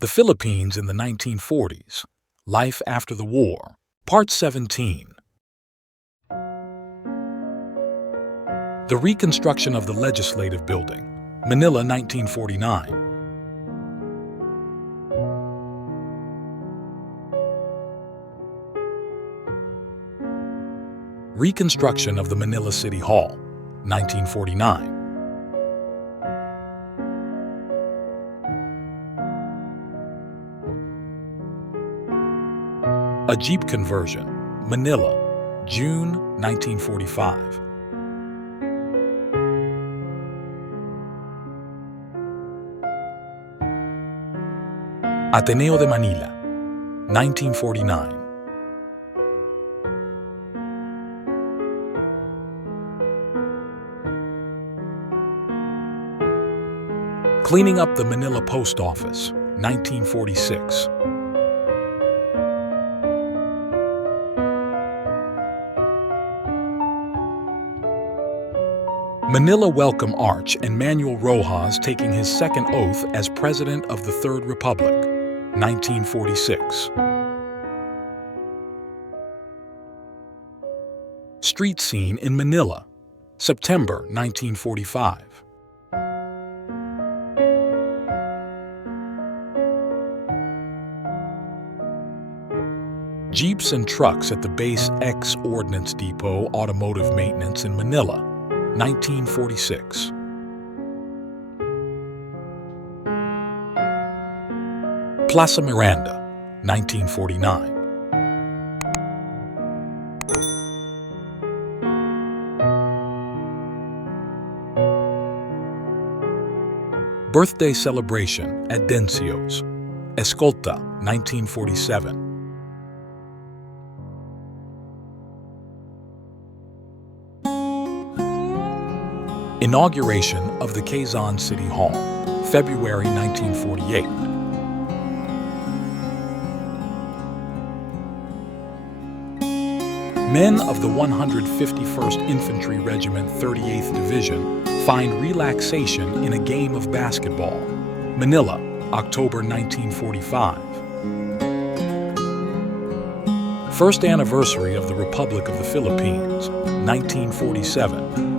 The Philippines in the 1940s. Life after the war. Part 17. The reconstruction of the Legislative Building. Manila, 1949. Reconstruction of the Manila City Hall, 1949. A Jeep conversion, Manila, June 1945. Ateneo de Manila, 1949. Cleaning up the Manila Post Office, 1946. Manila Welcome Arch and Manuel Rojas taking his second oath as President of the Third Republic, 1946. Street scene in Manila, September 1945. Jeeps and trucks at the Base X Ordnance Depot Automotive Maintenance in Manila, 1946. Plaza Miranda, 1949. Birthday celebration at Dencio's, Escolta, 1947. Inauguration of the Quezon City Hall, February 1948. Men of the 151st Infantry Regiment 38th Division find relaxation in a game of basketball, Manila, October 1945. First anniversary of the Republic of the Philippines, 1947.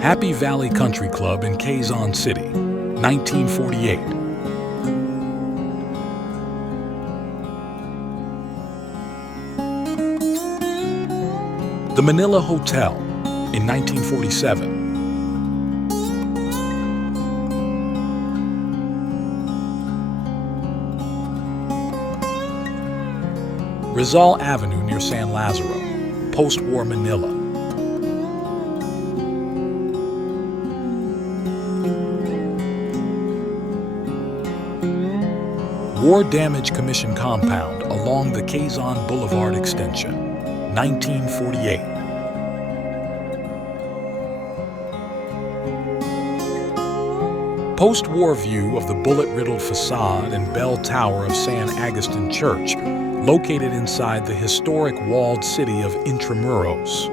Happy Valley Country Club in Quezon City, 1948. The Manila Hotel in 1947. Rizal Avenue near San Lazaro, post-war Manila. War Damage Commission compound along the Quezon Boulevard extension, 1948. Post-war view of the bullet-riddled facade and bell tower of San Agustin Church, located inside the historic walled city of Intramuros.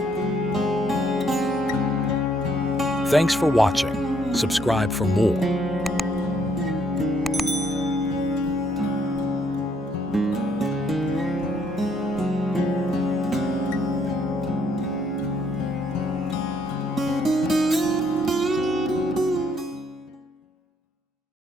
Thanks for watching. Subscribe for more.